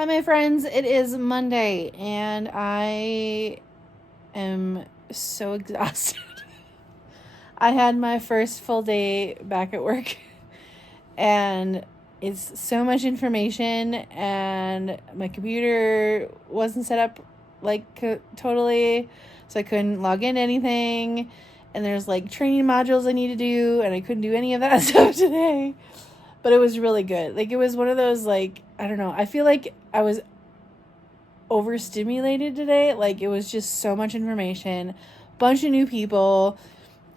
Hi, my friends. It is Monday, and I am so exhausted. I had my first full day back at work, and it's so much information, and my computer wasn't set up totally, so I couldn't log into anything. And there's training modules I need to do, and I couldn't do any of that stuff today. But it was really good. It was one of those, I don't know. I feel like I was overstimulated today. It was just so much information, bunch of new people,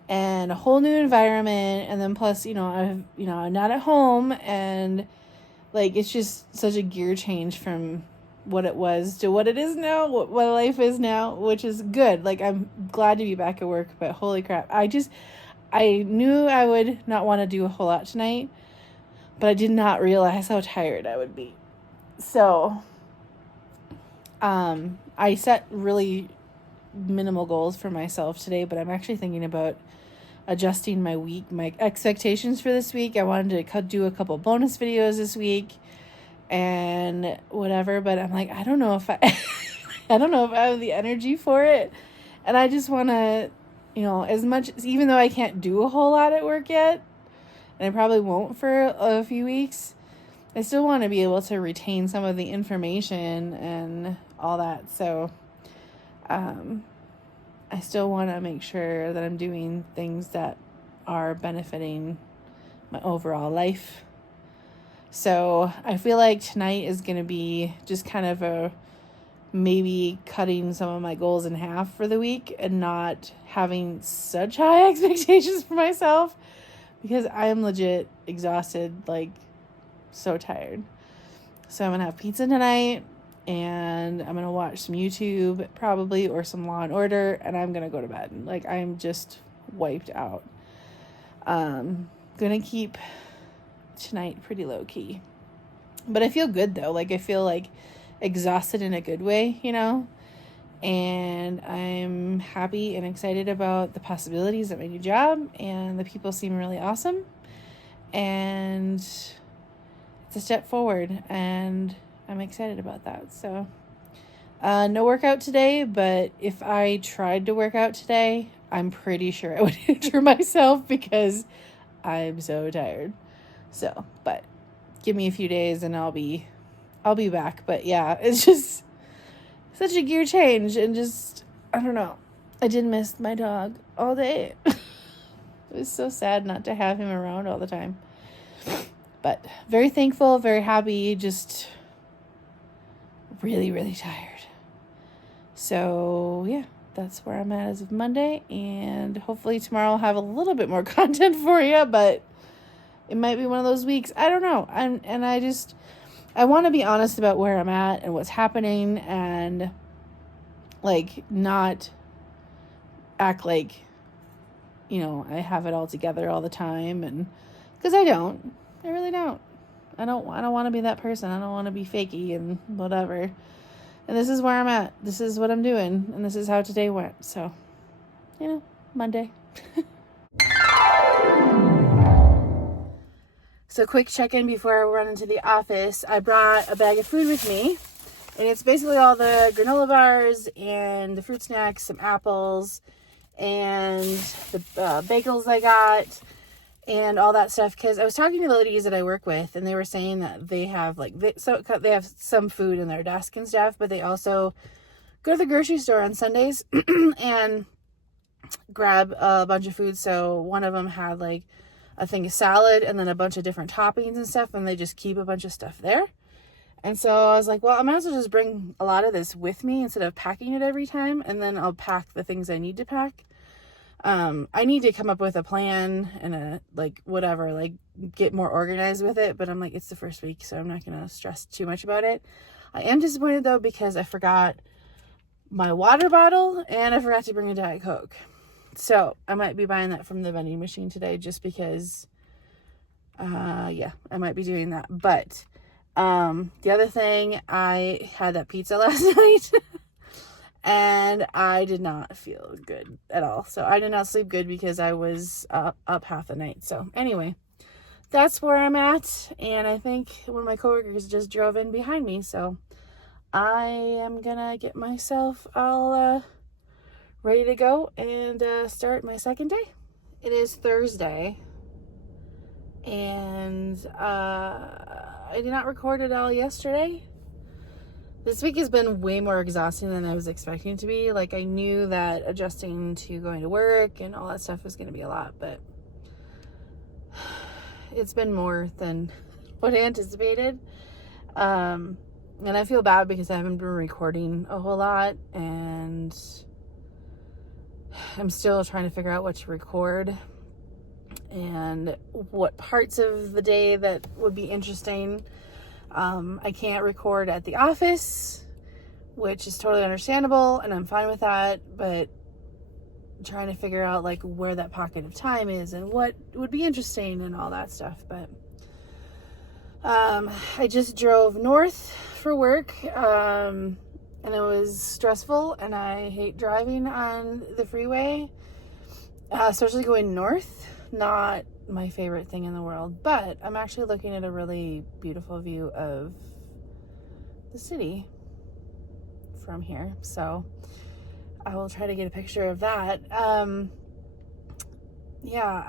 and a whole new environment. And then plus, I'm not at home, and it's just such a gear change from what it was to what it is now, what life is now, which is good. I'm glad to be back at work, but holy crap. I knew I would not want to do a whole lot tonight, but I did not realize how tired I would be. So, I set really minimal goals for myself today, but I'm actually thinking about adjusting my week, my expectations for this week. I wanted to do a couple bonus videos this week and whatever, but I'm I don't know if I have the energy for it. And I just want to, as much, even though I can't do a whole lot at work yet, and I probably won't for a few weeks, I still want to be able to retain some of the information and all that. So, I still want to make sure that I'm doing things that are benefiting my overall life. So I feel like tonight is going to be just kind of maybe cutting some of my goals in half for the week and not having such high expectations for myself, because I am legit exhausted, so tired. So I'm going to have pizza tonight, and I'm going to watch some YouTube probably, or some Law and Order, and I'm going to go to bed. I'm just wiped out. Going to keep tonight pretty low key. But I feel good though. I feel exhausted in a good way, and I'm happy and excited about the possibilities at my new job, and the people seem really awesome, and it's a step forward, and I'm excited about that. So no workout today, but if I tried to work out today, I'm pretty sure I would injure myself because I'm so tired. So, but give me a few days and I'll be back. But yeah, it's just such a gear change, and just, I don't know. I did miss my dog all day. It was so sad not to have him around all the time. But very thankful, very happy, just really, really tired. So yeah, that's where I'm at as of Monday, and hopefully tomorrow I'll have a little bit more content for you, but it might be one of those weeks. I don't know. I want to be honest about where I'm at and what's happening, and not act like, I have it all together all the time, and because I don't. I really don't. I don't want to be that person. I don't want to be fakey and whatever. And this is where I'm at. This is what I'm doing, and this is how today went. So, Monday. So quick check-in before I run into the office. I brought a bag of food with me, and it's basically all the granola bars and the fruit snacks, some apples, and the bagels I got, and all that stuff. Because I was talking to the ladies that I work with, and they were saying that they have they have some food in their desk and stuff, but they also go to the grocery store on Sundays and grab a bunch of food. So one of them had a thing of salad and then a bunch of different toppings and stuff, and they just keep a bunch of stuff there. And so I was like, well, I might as well just bring a lot of this with me instead of packing it every time, and then I'll pack the things I need to pack. I need to come up with a plan and get more organized with it, but I'm it's the first week, so I'm not going to stress too much about it. I am disappointed though, because I forgot my water bottle and I forgot to bring a Diet Coke. So I might be buying that from the vending machine today, just because, I might be doing that. But, the other thing, I had that pizza last night and I did not feel good at all. So I did not sleep good because I was up half the night. So anyway, that's where I'm at. And I think one of my coworkers just drove in behind me, so I am gonna get myself all ready to go and start my second day. It is Thursday, and I did not record it all yesterday. This week has been way more exhausting than I was expecting it to be. Like, I knew that adjusting to going to work and all that stuff was going to be a lot, but it's been more than what I anticipated. And I feel bad because I haven't been recording a whole lot, and I'm still trying to figure out what to record and what parts of the day that would be interesting. I can't record at the office, which is totally understandable, and I'm fine with that, but trying to figure out like where that pocket of time is and what would be interesting and all that stuff. But I just drove north for work, and it was stressful, and I hate driving on the freeway, especially going north. Not my favorite thing in the world, but I'm actually looking at a really beautiful view of the city from here, so I will try to get a picture of that. Yeah,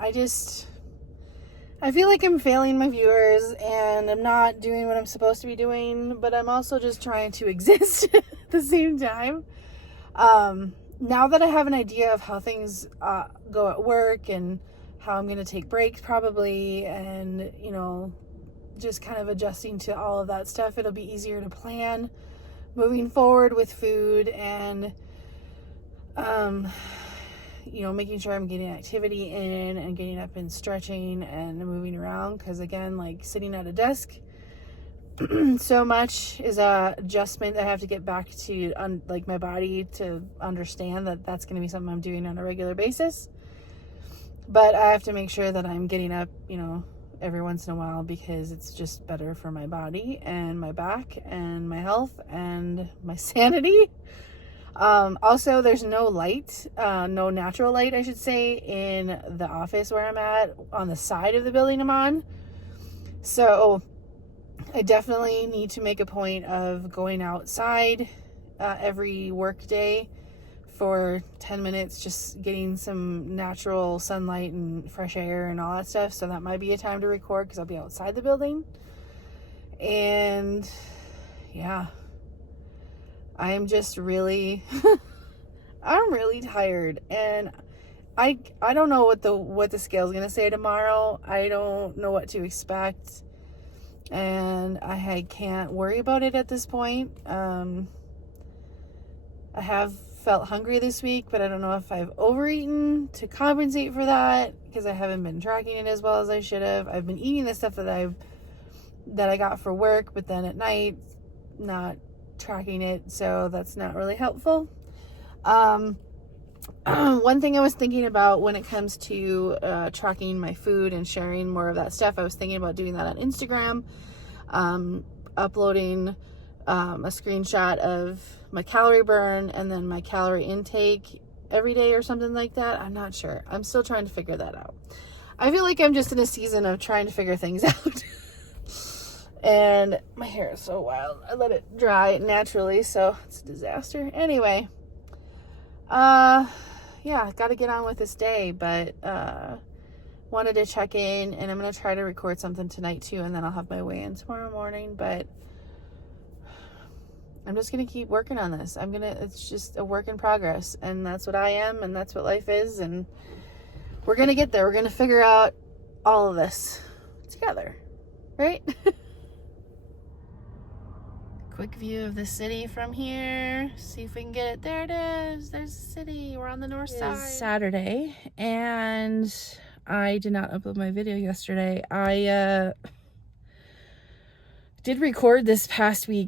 I feel like I'm failing my viewers, and I'm not doing what I'm supposed to be doing, but I'm also just trying to exist at the same time. Now that I have an idea of how things go at work and how I'm going to take breaks probably, and, you know, just kind of adjusting to all of that stuff, it'll be easier to plan moving forward with food and, you know, making sure I'm getting activity in and getting up and stretching and moving around. Because again, like sitting at a desk so much is a adjustment. I have to get back to like my body to understand that that's going to be something I'm doing on a regular basis. But I have to make sure that I'm getting up, you know, every once in a while, because it's just better for my body and my back and my health and my sanity. Also, there's no light, no natural light, I should say, in the office where I'm at, on the side of the building I'm on. So I definitely need to make a point of going outside every work day for 10 minutes, just getting some natural sunlight and fresh air and all that stuff. So that might be a time to record, because I'll be outside the building. And yeah, I'm just really I'm really tired, and I don't know what the scale is going to say tomorrow. I don't know what to expect, and I can't worry about it at this point. I have felt hungry this week, but I don't know if I've overeaten to compensate for that, because I haven't been tracking it as well as I should have. I've been eating the stuff that I got for work, but then at night not tracking it, so that's not really helpful. One thing I was thinking about when it comes to tracking my food and sharing more of that stuff, I was thinking about doing that on Instagram, uploading a screenshot of my calorie burn and then my calorie intake every day or something like that. I'm not sure. I'm still trying to figure that out. I feel like I'm just in a season of trying to figure things out. And my hair is so wild. I let it dry naturally, so it's a disaster. Anyway, yeah, got to get on with this day, but wanted to check in, and I'm going to try to record something tonight too, and then I'll have my weigh-in tomorrow morning. But I'm just going to keep working on this. It's just a work in progress, and that's what I am, and that's what life is, and we're going to get there. We're going to figure out all of this together, right? Quick view of the city from here. See if we can get it. There it is. There's the city. We're on the north side. It's Saturday, and I did not upload my video yesterday. I did record this past few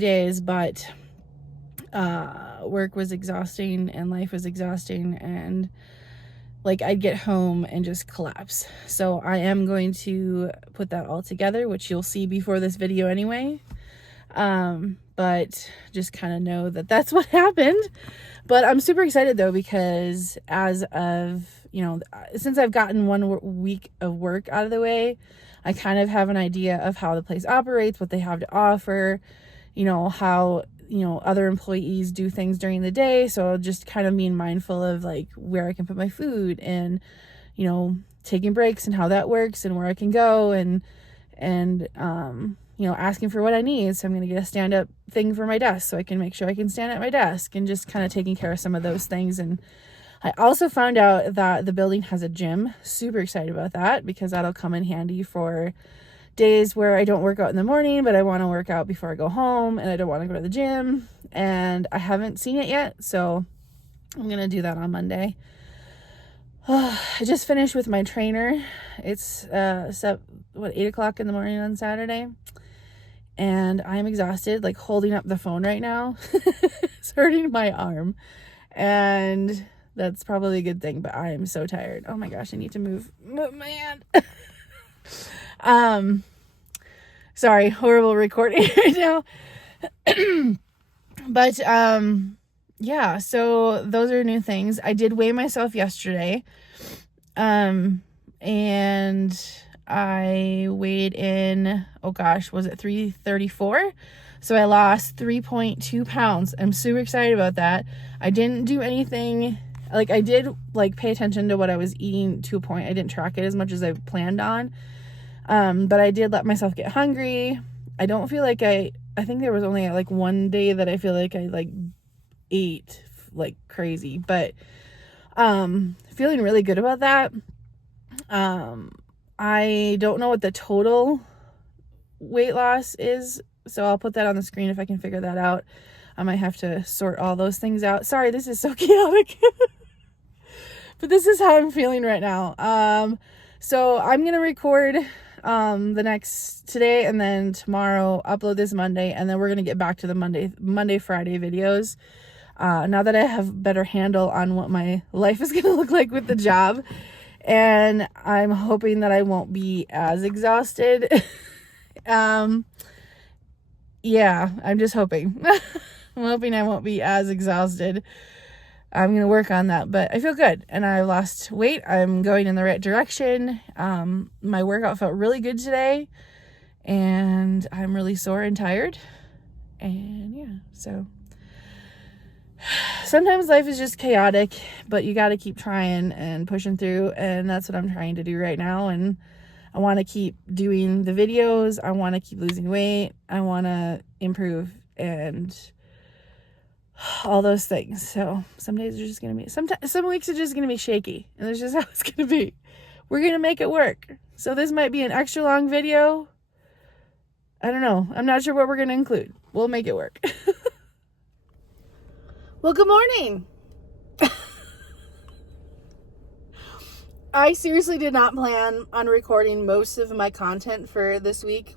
days, but work was exhausting and life was exhausting, and like I'd get home and just collapse. So I am going to put that all together, which you'll see before this video anyway. But just kind of know that that's what happened. But I'm super excited though, because as of since I've gotten 1 week of work out of the way, I kind of have an idea of how the place operates, what they have to offer, how, other employees do things during the day. So just kind of being mindful of like where I can put my food and, taking breaks and how that works and where I can go and asking for what I need. So I'm going to get a stand-up thing for my desk so I can make sure I can stand at my desk, and just kind of taking care of some of those things. And I also found out that the building has a gym. Super excited about that, because that'll come in handy for days where I don't work out in the morning, but I want to work out before I go home and I don't want to go to the gym, and I haven't seen it yet. So I'm going to do that on Monday. I just finished with my trainer. It's 8 o'clock in the morning on Saturday, and I'm exhausted. Like, holding up the phone right now it's hurting my arm, and that's probably a good thing, but I am so tired. Oh my gosh, I need to move my hand. Sorry, horrible recording right now. But yeah, so those are new things. I did weigh myself yesterday. And I weighed in, was it 334? So I lost 3.2 pounds. I'm super excited about that. I didn't do anything, like I did pay attention to what I was eating to a point. I didn't track it as much as I planned on. But I did let myself get hungry. I don't feel like I think there was only one day that I feel like I ate like crazy, but feeling really good about that. I don't know what the total weight loss is, so I'll put that on the screen if I can figure that out. I might have to sort all those things out. Sorry, this is so chaotic. But this is how I'm feeling right now. So I'm gonna record today, and then tomorrow upload this Monday, and then we're gonna get back to the Monday Friday videos. Now that I have better handle on what my life is gonna look like with the job, and I'm hoping that I won't be as exhausted. Yeah, I'm just hoping. I'm hoping I won't be as exhausted. I'm gonna work on that, but I feel good, and I lost weight. I'm going in the right direction. My workout felt really good today, and I'm really sore and tired. And yeah, so sometimes life is just chaotic, but you got to keep trying and pushing through, and that's what I'm trying to do right now. And I want to keep doing the videos. I want to keep losing weight. I want to improve and all those things. So some days are just going to be, some weeks are just going to be shaky, and that's just how it's going to be. We're going to make it work. So this might be an extra long video. I don't know. I'm not sure what we're going to include. We'll make it work. Well, good morning. I seriously did not plan on recording most of my content for this week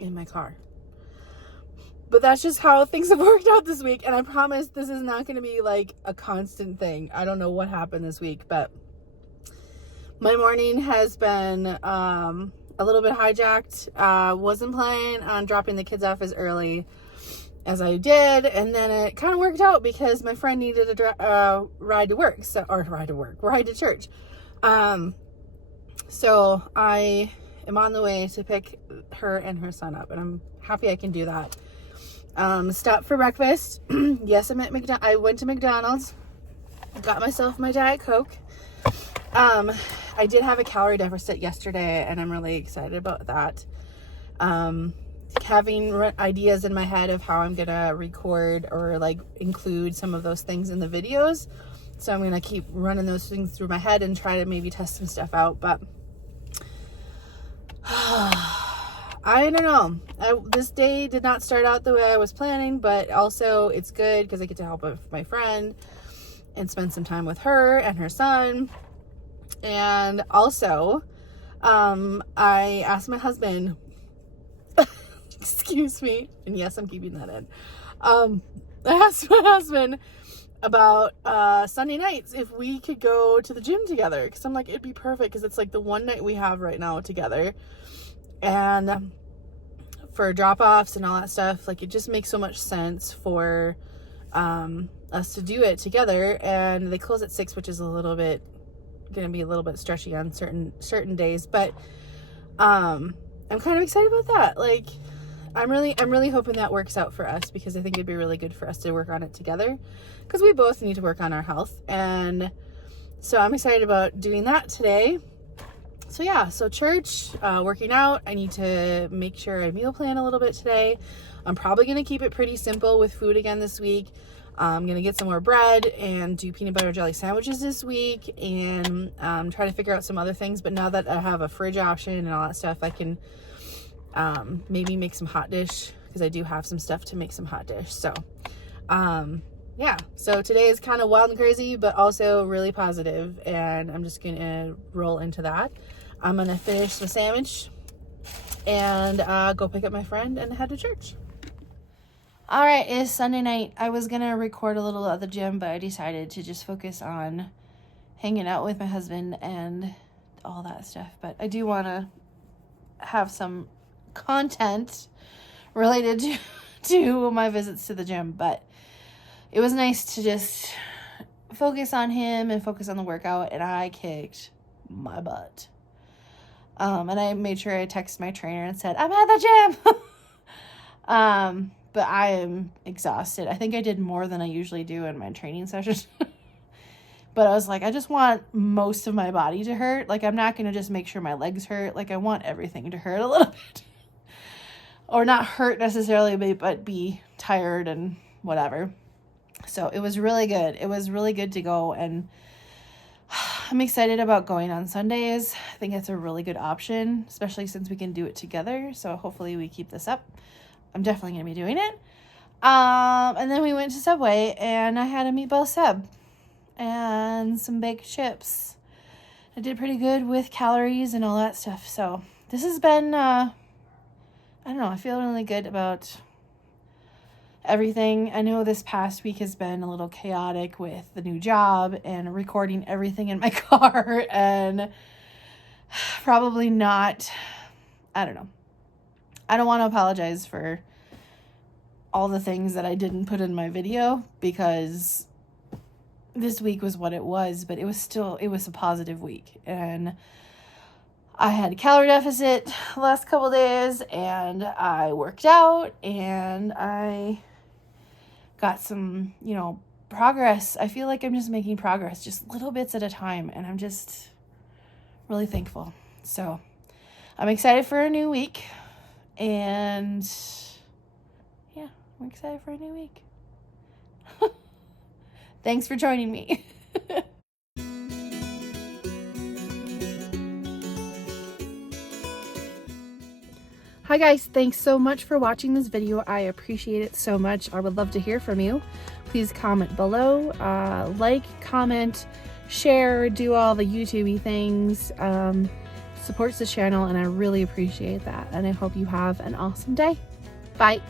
in my car. But that's just how things have worked out this week. And I promise this is not going to be a constant thing. I don't know what happened this week, but my morning has been a little bit hijacked. Wasn't planning on dropping the kids off as early as I did, and then it kind of worked out because my friend needed a ride to church. So I am on the way to pick her and her son up, and I'm happy I can do that. Stopped for breakfast. Yes, I went to McDonald's, got myself my Diet Coke. I did have a calorie deficit yesterday, and I'm really excited about that. Having ideas in my head of how I'm gonna record or include some of those things in the videos. So I'm gonna keep running those things through my head and try to maybe test some stuff out. But I don't know. This day did not start out the way I was planning, but also it's good because I get to help with my friend and spend some time with her and her son. And also, I asked my husband, excuse me, and yes, I'm keeping that in. I asked my husband about Sunday nights if we could go to the gym together, because I'm it'd be perfect because it's the one night we have right now together, and for drop-offs and all that stuff, it just makes so much sense for us to do it together, and they close at 6, which is going to be a little bit stretchy on certain days, but I'm kind of excited about that. Like, I'm really hoping that works out for us, because I think it'd be really good for us to work on it together, because we both need to work on our health. And so I'm excited about doing that today. So yeah, so church, working out. I need to make sure I meal plan a little bit today. I'm probably going to keep it pretty simple with food again this week. I'm going to get some more bread and do peanut butter jelly sandwiches this week, and try to figure out some other things. But now that I have a fridge option and all that stuff, I can maybe make some hot dish, because I do have some stuff to make some hot dish. So yeah, so today is kind of wild and crazy, but also really positive, and I'm just gonna roll into that. I'm gonna finish the sandwich and go pick up my friend and head to church. All right, it's Sunday night. I was gonna record a little at the gym, but I decided to just focus on hanging out with my husband and all that stuff. But I do want to have some content related to my visits to the gym, but it was nice to just focus on him and focus on the workout, and I kicked my butt. And I made sure I texted my trainer and said, I'm at the gym. But I am exhausted. I think I did more than I usually do in my training sessions. But I was like, I just want most of my body to hurt. Like, I'm not going to just make sure my legs hurt. Like, I want everything to hurt a little bit. Or not hurt necessarily, but be tired and whatever. So it was really good. It was really good to go, and I'm excited about going on Sundays. I think it's a really good option, especially since we can do it together. So hopefully we keep this up. I'm definitely going to be doing it. And then we went to Subway, and I had a meatball sub and some baked chips. I did pretty good with calories and all that stuff. So this has been, I don't know, I feel really good about everything. I know this past week has been a little chaotic with the new job and recording everything in my car, and probably not, I don't know. I don't want to apologize for all the things that I didn't put in my video, because this week was what it was, but it was a positive week, and I had a calorie deficit the last couple days, and I worked out, and I got some, progress. I feel like I'm just making progress, just little bits at a time, and I'm just really thankful. So I'm excited for a new week, and yeah, I'm excited for a new week. Thanks for joining me. Hi guys, thanks so much for watching this video. I appreciate it so much. I would love to hear from you. Please comment below, like, comment, share, do all the YouTube-y things. Supports the channel, and I really appreciate that. And I hope you have an awesome day. Bye.